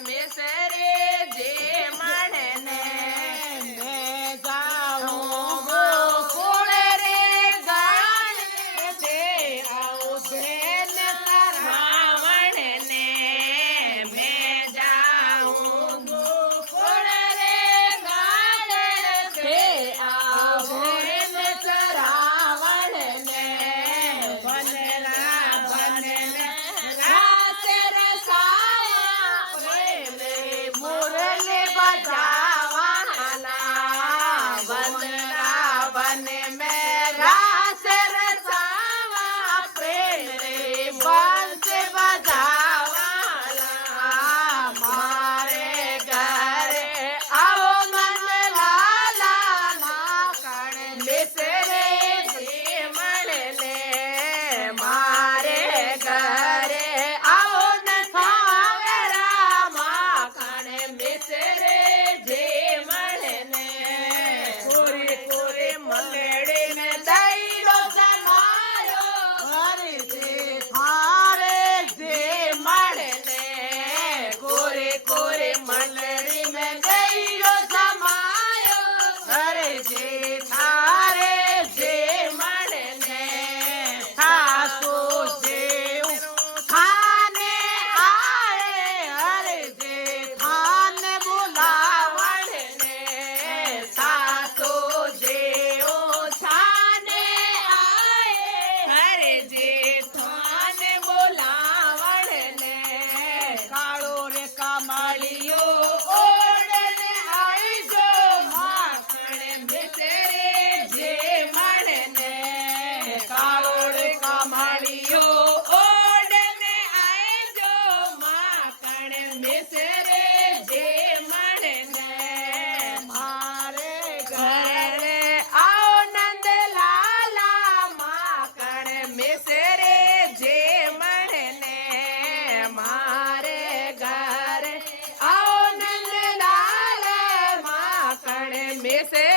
મિસરે જે મળને મેં જાઉં ગોકુળ રે ગાણ તે આવું ધ્રેન રાવણ ને મેં જાઉં ગોકુળ રે ગાણ તે આવું રાવણ ને બનરા બનને રાતે રસાયા પ્રેમે મુરલી બજાવાના વનરા વન મેં રાસ રસાવા પ્રેમે બંસ બજાવાના મારે ઘરે આવો મનલાલા માખણ મિસરે જે મળને મારે ઘરે આવો ન સાવરા માખણ મિસરે જે મળને કોરી કોરી મલેડીને દઈડો જમાયો હરી તે થારે જે મળને કોરે કોરે મલડી મેં દઈડો જમાયો ઘરે જે થારે જે મળને સાસુ જેવું ખાને આએ હરે તે ખાને બોલાવણને સાસો જેઓ છાને આએ હરે જે થાને બોલાવણને કાળો રે કામાળીઓ ઓડને આઈજો માખણ મિસરે જે મળને કાળોડ કામાળીઓ ઓડને આઈજો માખણ મિસરે જે મળને મારે ઘરે આવો નંદલાલા માખણ મિસરે જે મળને મારે ઘરે આવો નંદલાલા માખણ મિસરે